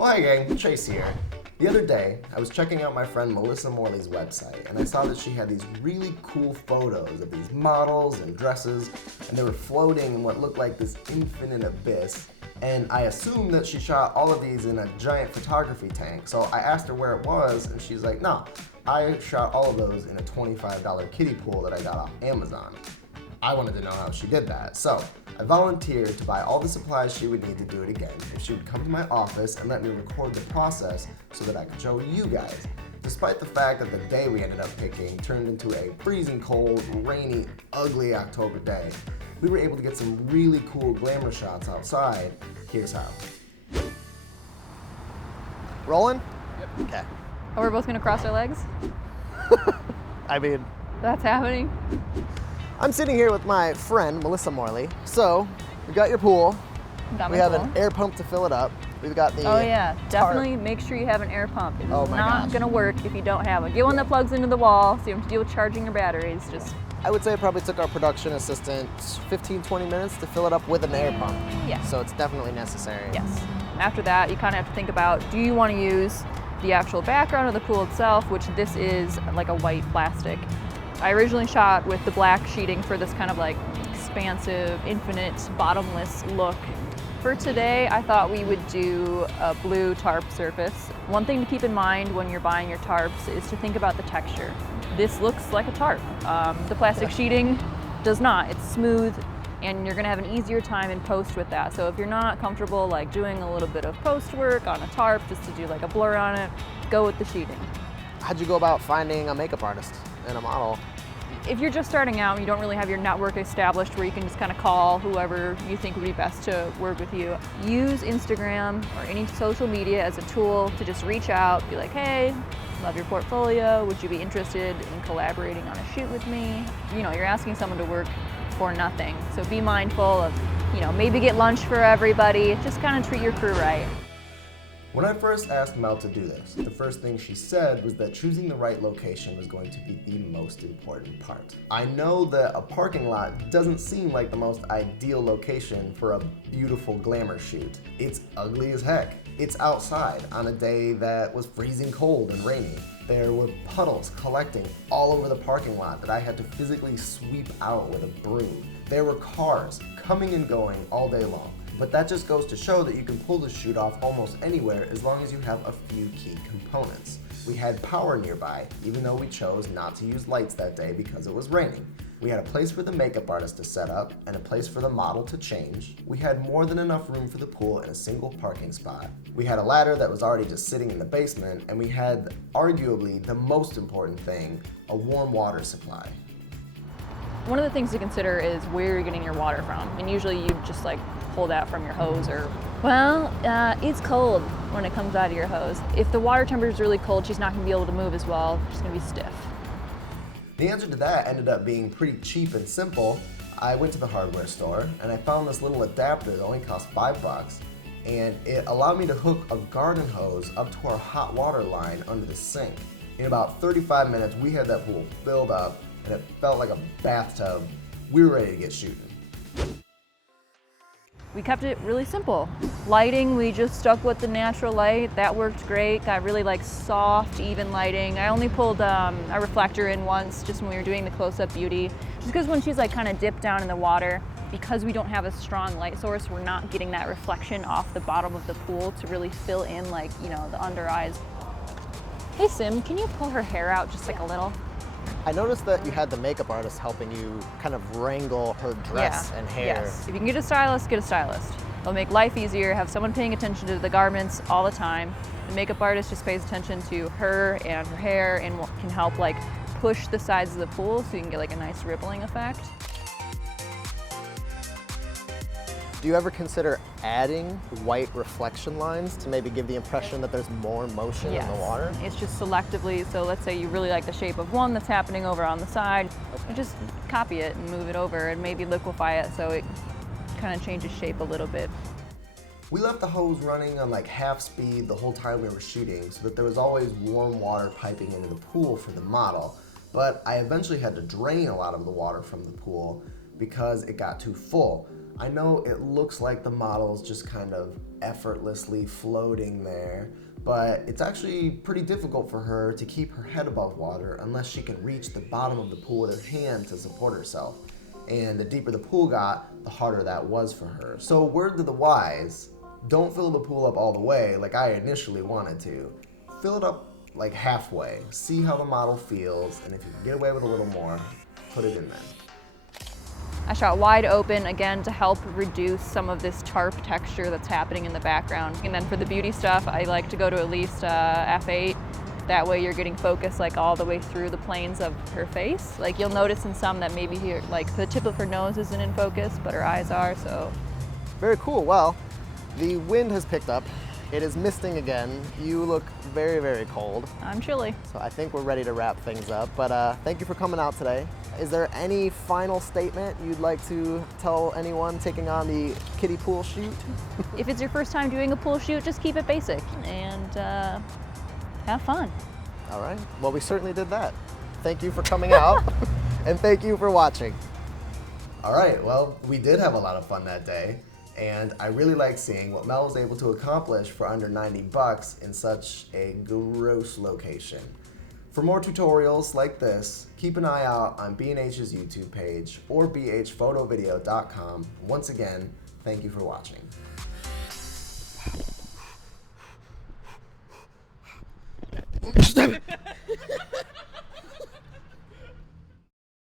Well, hey gang, Chase here. The other day, I was checking out my friend Melissa Morley's website, and I saw that she had these really cool photos of these models and dresses, and they were floating in what looked like this infinite abyss. And I assumed that she shot all of these in a giant photography tank, so I asked her where it was, and she's like, no, I shot all of those in a $25 kiddie pool that I got off Amazon. I wanted to know how she did that, so I volunteered to buy all the supplies she would need to do it again if she would come to my office and let me record the process so that I could show you guys. Despite the fact that the day we ended up picking turned into a freezing cold, rainy, ugly October day, we were able to get some really cool glamour shots outside. Here's how. Rolling? Yep. Okay. Oh, we're both gonna cross our legs? I mean, That's happening. I'm sitting here with my friend, Melissa Morley. So, we got your pool. Got my We have pool. an air pump to fill it up. We've got the Oh yeah, definitely make sure you have an air pump. It's Oh my not gosh. gonna work if you don't have one. Get one that plugs into the wall so you don't have to deal with charging your batteries. Just I would say it probably took our production assistant 15-20 minutes to fill it up with an air pump. Yeah. So it's definitely necessary. yes. After that, you kind of have to think about, do you want to use the actual background of the pool itself, which this is like a white plastic. I originally shot with the black sheeting for this kind of like expansive, infinite, bottomless look. For today, I thought we would do a blue tarp surface. One thing to keep in mind when you're buying your tarps is to think about the texture. This looks like a tarp. The plastic sheeting does not. It's smooth, and you're gonna have an easier time in post with that. So if you're not comfortable like doing a little bit of post work on a tarp just to do like a blur on it, go with the sheeting. How'd you go about finding a makeup artist and a model? If you're just starting out and you don't really have your network established where you can just kind of call whoever you think would be best to work with you, use Instagram or any social media as a tool to just reach out, be like, hey, love your portfolio, would you be interested in collaborating on a shoot with me? You know, you're asking someone to work for nothing, so be mindful of, you know, maybe get lunch for everybody, just kind of treat your crew right. When I first asked Mel to do this, the first thing she said was that choosing the right location was going to be the most important part. I know that a parking lot doesn't seem like the most ideal location for a beautiful glamour shoot. It's ugly as heck. It's outside on a day that was freezing cold and rainy. There were puddles collecting all over the parking lot that I had to physically sweep out with a broom. There were cars coming and going all day long. But that just goes to show that you can pull this shoot off almost anywhere as long as you have a few key components. We had power nearby, even though we chose not to use lights that day because it was raining. We had a place for the makeup artist to set up and a place for the model to change. We had more than enough room for the pool in a single parking spot. We had a ladder that was already just sitting in the basement, and we had arguably the most important thing, a warm water supply. One of the things to consider is where you're getting your water from. And usually you just like pull that from your hose or, well, it's cold when it comes out of your hose. If the water temperature is really cold, she's not gonna be able to move as well. She's gonna be stiff. The answer to that ended up being pretty cheap and simple. I went to the hardware store and I found this little adapter that only cost $5, and it allowed me to hook a garden hose up to our hot water line under the sink. In about 35 minutes, we had that pool filled up and it felt like a bathtub. We were ready to get shooting. We kept it really simple. Lighting, we just stuck with the natural light. That worked great. Got really like soft, even lighting. I only pulled a reflector in once just when we were doing the close-up beauty. Just because when she's like kind of dipped down in the water, because we don't have a strong light source, we're not getting that reflection off the bottom of the pool to really fill in like, you know, the under eyes. Hey Sim, can you pull her hair out just like a little? I noticed that you had the makeup artist helping you kind of wrangle her dress and hair. Yes. If you can get a stylist, get a stylist. It'll make life easier, have someone paying attention to the garments all the time. The makeup artist just pays attention to her and her hair and can help like push the sides of the pool so you can get like a nice rippling effect. Do you ever consider adding white reflection lines to maybe give the impression that there's more motion in the water? It's just selectively, so let's say you really like the shape of one that's happening over on the side, you just copy it and move it over and maybe liquefy it so it kind of changes shape a little bit. We left the hose running on like half speed the whole time we were shooting so that there was always warm water piping into the pool for the model, but I eventually had to drain a lot of the water from the pool because it got too full. I know it looks like the model's just kind of effortlessly floating there, but it's actually pretty difficult for her to keep her head above water unless she can reach the bottom of the pool with her hand to support herself. And the deeper the pool got, the harder that was for her. So word to the wise, don't fill the pool up all the way like I initially wanted to. Fill it up like halfway, see how the model feels, and if you can get away with a little more, put it in there. I shot wide open, again, to help reduce some of this tarp texture that's happening in the background. And then for the beauty stuff, I like to go to at least f8. That way you're getting focus like all the way through the planes of her face. Like you'll notice in some that maybe here, like the tip of her nose isn't in focus, but her eyes are, so. Very cool. Well, the wind has picked up. It is misting again. You look very, very cold. I'm chilly. So I think we're ready to wrap things up, but thank you for coming out today. Is there any final statement you'd like to tell anyone taking on the kiddie pool shoot? If it's your first time doing a pool shoot, just keep it basic and have fun. All right, well, we certainly did that. Thank you for coming out, and thank you for watching. All right, well, we did have a lot of fun that day, and I really like seeing what Mel was able to accomplish for under 90 bucks in such a gross location. For more tutorials like this, keep an eye out on B&H's YouTube page or bhphotovideo.com. Once again, thank you for watching. Stop it!